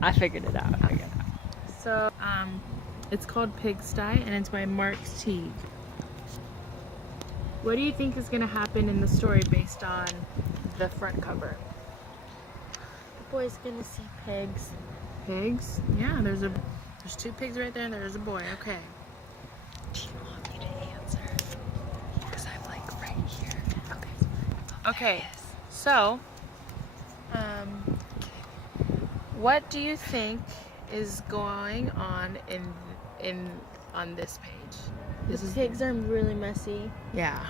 I figured it out. So, it's called Pigsty, and it's by Mark Teague. What do you think is going to happen in the story based on the front cover? The boy's gonna see pigs. Pigs? Yeah, there's two pigs right there, and there's a boy. Okay. Do you want me to answer? Because I'm like right here. Okay. So, what do you think is going on on this page? The pigs are really messy. Yeah.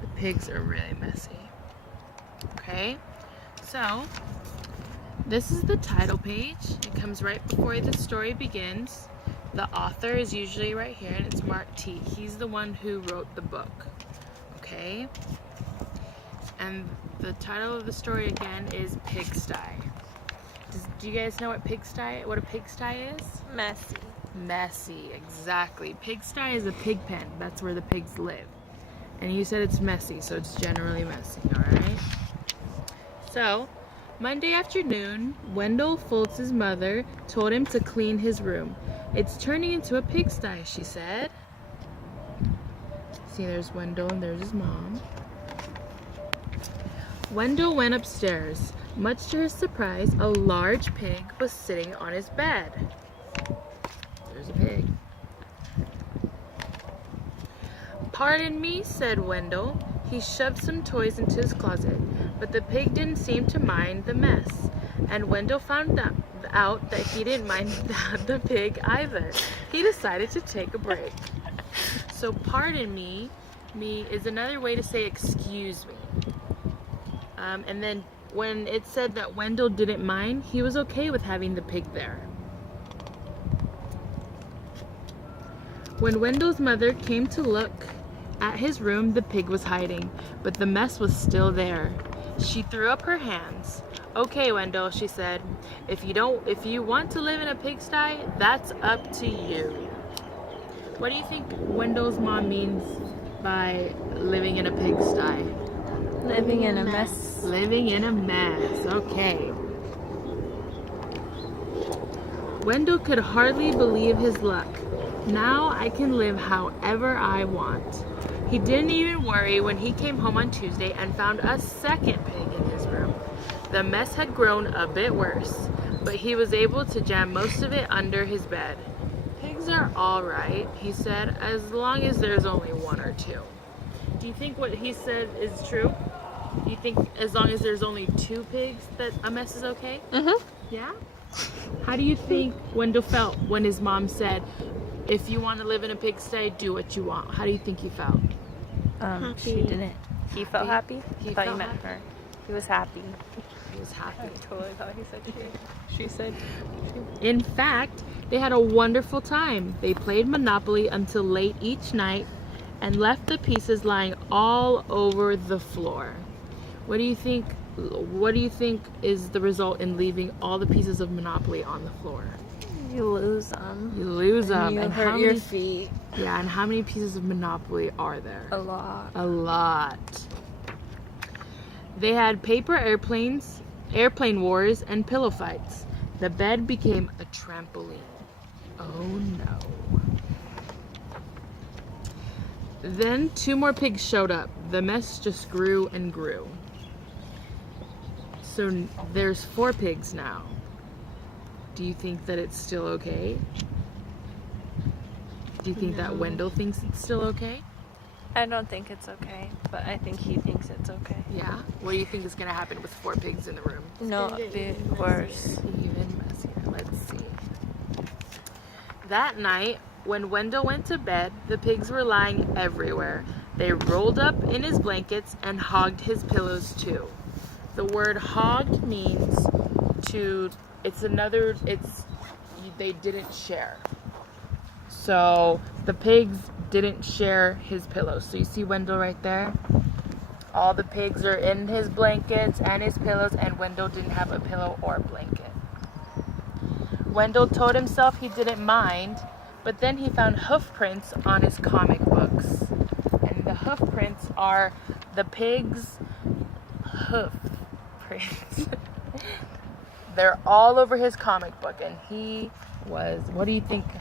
The pigs are really messy. Okay. So, this is the title page. It comes right before the story begins. The author is usually right here, and it's Mark Teague. He's the one who wrote the book. Okay? And the title of the story again is Pigsty. Do you guys know what a pigsty is? Messy. Messy, exactly. Pigsty is a pig pen. That's where the pigs live. And you said it's messy, so it's generally messy, alright? So, Monday afternoon, Wendell Foltz's mother told him to clean his room. It's turning into a pigsty, she said. See, there's Wendell and there's his mom. Wendell went upstairs. Much to his surprise, a large pig was sitting on his bed. There's a pig. "Pardon me," said Wendell. He shoved some toys into his closet, but the pig didn't seem to mind the mess. And Wendell found out that he didn't mind the pig either. He decided to take a break. So pardon me is another way to say excuse me. And then when it said that Wendell didn't mind, he was okay with having the pig there. When Wendell's mother came to look at his room, the pig was hiding, but the mess was still there. She threw up her hands. "Okay, Wendell," she said, if you want to live in a pigsty, that's up to you." What do you think Wendell's mom means by living in a pigsty? Living in a mess. Living in a mess. Okay. Wendell could hardly believe his luck. Now I can live however I want. He didn't even worry when he came home on Tuesday and found a second pig in his room. The mess had grown a bit worse, but he was able to jam most of it under his bed. "Pigs are all right," he said, "as long as there's only one or two." Do you think what he said is true? Do you think as long as there's only two pigs that a mess is okay? Mm-hmm. Yeah? How do you think Wendell felt when his mom said, "If you want to live in a pigsty, do what you want"? How do you think he felt? She didn't. He felt happy? He I thought you felt meant happy. her. He was happy. He was happy. I totally thought he said she said. In fact, they had a wonderful time. They played Monopoly until late each night and left the pieces lying all over the floor. What do you think is the result in leaving all the pieces of Monopoly on the floor? You lose them. You lose them. You And hurt your feet. Yeah, and how many pieces of Monopoly are there? A lot. A lot. They had paper airplanes, airplane wars, and pillow fights. The bed became a trampoline. Oh no. Then two more pigs showed up. The mess just grew and grew. So there's 4 pigs now. Do you think that it's still okay? Do you think that Wendell thinks it's still okay? I don't think it's okay, but I think he thinks it's okay. Yeah? What do you think is going to happen with 4 pigs in the room? No, it'd be worse. Even messier. Let's see. That night, when Wendell went to bed, the pigs were lying everywhere. They rolled up in his blankets and hogged his pillows too. The word hogged means they didn't share. So the pigs didn't share his pillows. So you see Wendell right there? All the pigs are in his blankets and his pillows, and Wendell didn't have a pillow or blanket. Wendell told himself he didn't mind, but then he found hoof prints on his comic books. And the hoof prints are the pig's hoof prints. They're all over his comic book, and he was, what do you think? How